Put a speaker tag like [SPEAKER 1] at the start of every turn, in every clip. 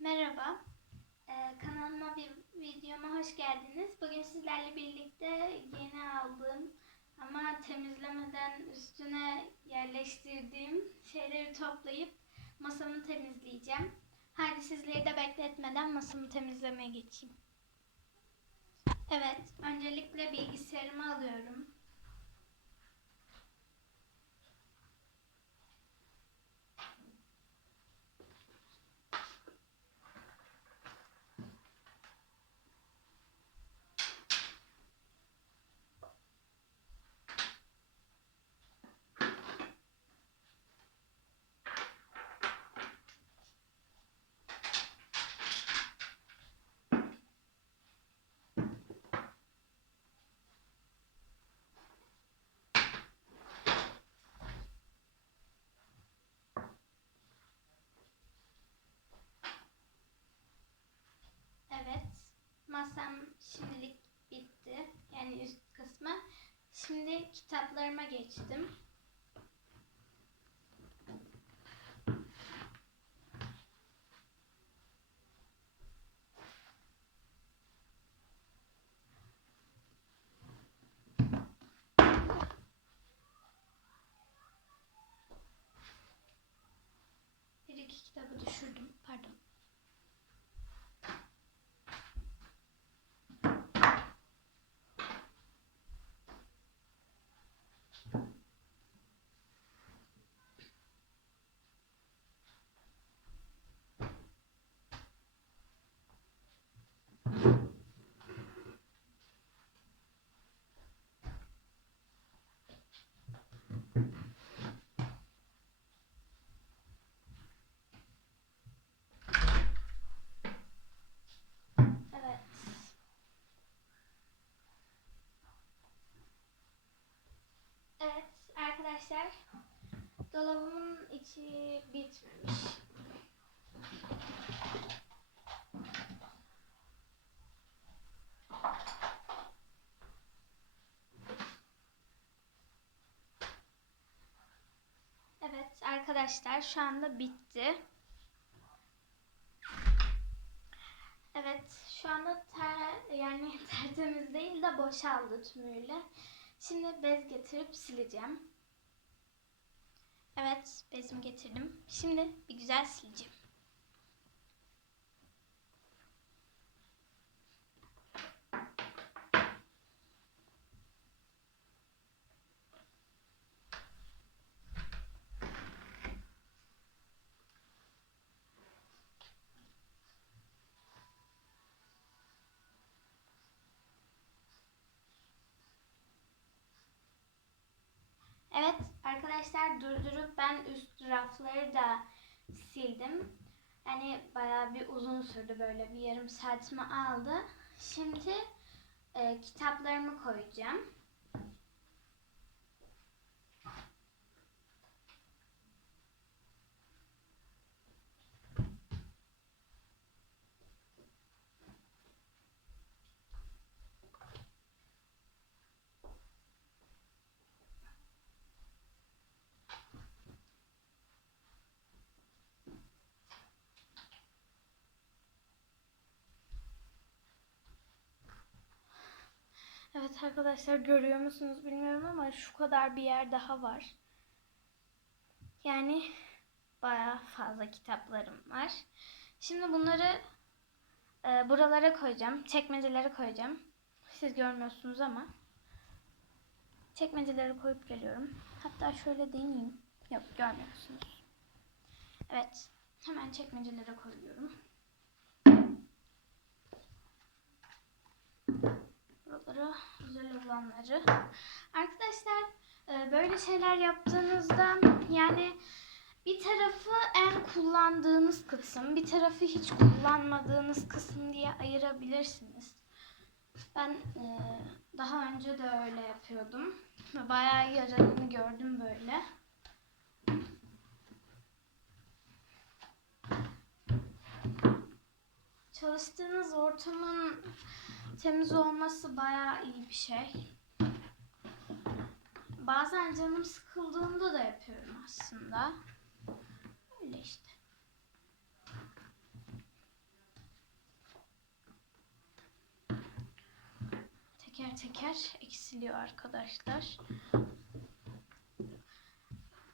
[SPEAKER 1] Merhaba, ee, kanalıma bir videoma hoş geldiniz. Bugün sizlerle birlikte yeni aldığım ama temizlemeden üstüne yerleştirdiğim şeyleri toplayıp masamı temizleyeceğim. Hadi sizleri de bekletmeden masamı temizlemeye geçeyim. Evet, öncelikle bilgisayarımı alıyorum. Evet, masam şimdilik bitti. Yani üst kısmı. Kitaplarıma geçtim. Bir iki kitabı düşürdüm. Pardon. Evet. Evet arkadaşlar dolabımın içi bitmemiş. Evet arkadaşlar şu anda bitti. Evet, şu anda ter, yani tertemiz değil de boşaldı tümüyle. Şimdi bez getirip sileceğim. Evet, bezimi getirdim. Şimdi bir güzel sileceğim. Evet arkadaşlar durdurup ben üst rafları da sildim. Yani bayağı bir uzun sürdü böyle bir yarım saatimi aldı. Şimdi e, kitaplarımı koyacağım. Arkadaşlar görüyor musunuz bilmiyorum ama şu kadar bir yer daha var. Yani bayağı fazla kitaplarım var. Şimdi bunları e, buralara koyacağım. Çekmecelere koyacağım. Siz görmüyorsunuz ama. Çekmecelere koyup geliyorum. Hatta şöyle deneyeyim. Yok görmüyorsunuz. Evet. Hemen çekmecelere koyuyorum. Buraları güzel olanları. Arkadaşlar e, böyle şeyler yaptığınızda yani bir tarafı en kullandığınız kısım, bir tarafı hiç kullanmadığınız kısım diye ayırabilirsiniz. Ben e, daha önce de öyle yapıyordum. Ve bayağı yararını gördüm böyle. Çalıştığınız ortamın temiz olması baya iyi bir şey. Bazen canım sıkıldığında da yapıyorum aslında. Öyle işte. Teker teker eksiliyor arkadaşlar.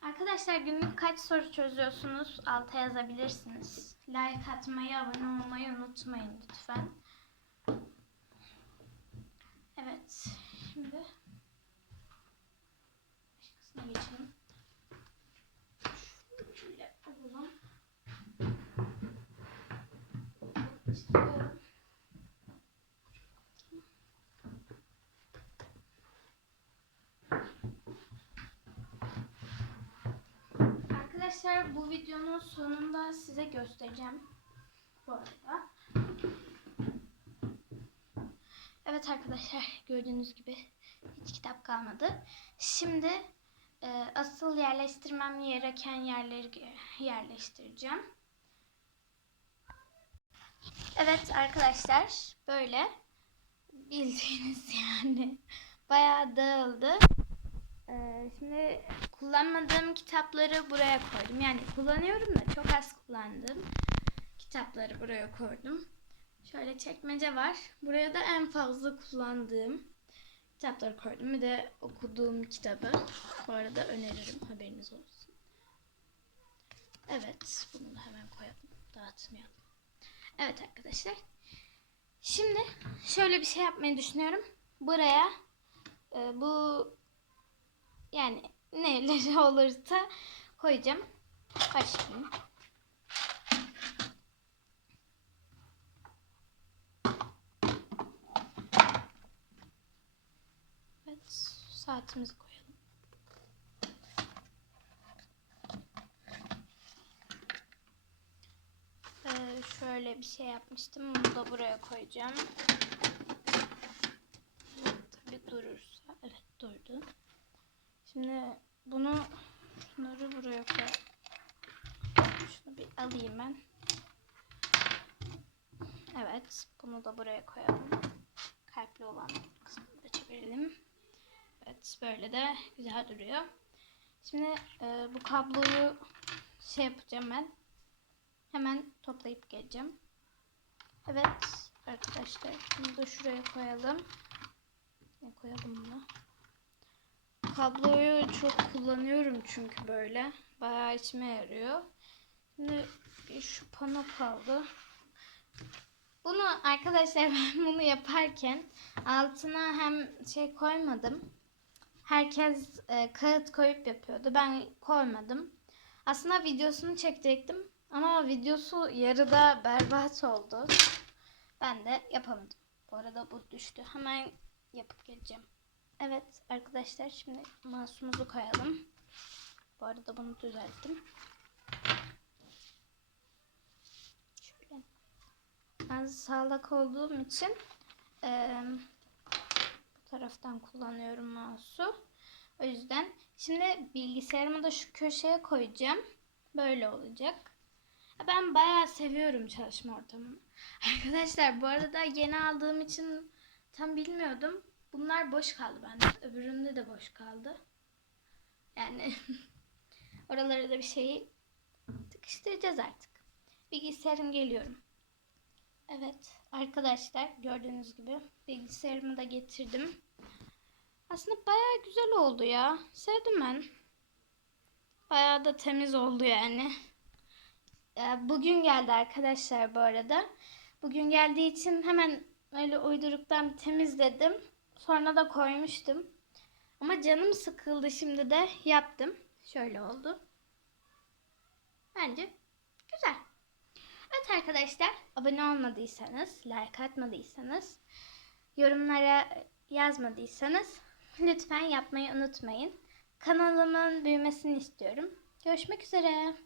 [SPEAKER 1] Arkadaşlar günlük kaç soru çözüyorsunuz? Alta yazabilirsiniz. Like atmayı, abone olmayı unutmayın lütfen. Arkadaşlar bu videonun sonunda size göstereceğim. Bu arada. Evet arkadaşlar gördüğünüz gibi hiç kitap kalmadı. Şimdi e, asıl yerleştirmem gereken yerleri yerleştireceğim. Evet arkadaşlar böyle bildiğiniz yani bayağı dağıldı. Ee, şimdi kullanmadığım kitapları buraya koydum. Yani kullanıyorum da çok az kullandığım kitapları buraya koydum. Şöyle çekmece var. Buraya da en fazla kullandığım kitapları koydum. Bir de okuduğum kitabı. Bu arada öneririm. Haberiniz olsun. Evet. Bunu da hemen koyalım. Dağıtmayalım. Evet arkadaşlar. Şimdi şöyle bir şey yapmayı düşünüyorum. Buraya e, bu yani neleri olursa koyacağım. Başlayayım. Evet, saatimizi koyalım. Ee, şöyle bir şey yapmıştım. Bunu da buraya koyacağım. Şimdi bunu şunları buraya koy. Şunu bir alayım ben. Evet, bunu da buraya koyalım. Kalpli olan kısmını da çevirelim. Evet, böyle de güzel duruyor. Şimdi e, bu kabloyu şey yapacağım ben. Hemen toplayıp geleceğim. Evet arkadaşlar, bunu da şuraya koyalım. Ne koyalım bunu? Kabloyu çok kullanıyorum çünkü böyle. Bayağı içime yarıyor. Şimdi şu pano kaldı. Bunu arkadaşlar ben bunu yaparken altına hem şey koymadım. Herkes e, kağıt koyup yapıyordu. Ben koymadım. Aslında videosunu çekecektim. Ama videosu yarıda berbat oldu. Ben de yapamadım. Bu arada bu düştü. Hemen yapıp geleceğim. Evet arkadaşlar şimdi masumuzu koyalım. Bu arada bunu düzelttim. Şöyle. Ben sağlak olduğum için eee, bu taraftan kullanıyorum mouse'u. O yüzden şimdi bilgisayarımı da şu köşeye koyacağım. Böyle olacak. Ben bayağı seviyorum çalışma ortamını. Arkadaşlar bu arada yeni aldığım için tam bilmiyordum. Bunlar boş kaldı bende. Öbüründe de boş kaldı. Yani oralara da bir şeyi tıkıştıracağız artık. Bilgisayarım geliyorum. Evet arkadaşlar gördüğünüz gibi bilgisayarımı da getirdim. Aslında bayağı güzel oldu ya. Sevdim ben. Bayağı da temiz oldu yani. Ee, Bugün geldi arkadaşlar bu arada. Bugün geldiği için hemen öyle uyduruktan temizledim. Sonra da koymuştum. Ama canım sıkıldı şimdi de yaptım. Şöyle oldu. Bence güzel. Evet arkadaşlar abone olmadıysanız, like atmadıysanız, yorumlara yazmadıysanız lütfen yapmayı unutmayın. Kanalımın büyümesini istiyorum. Görüşmek üzere.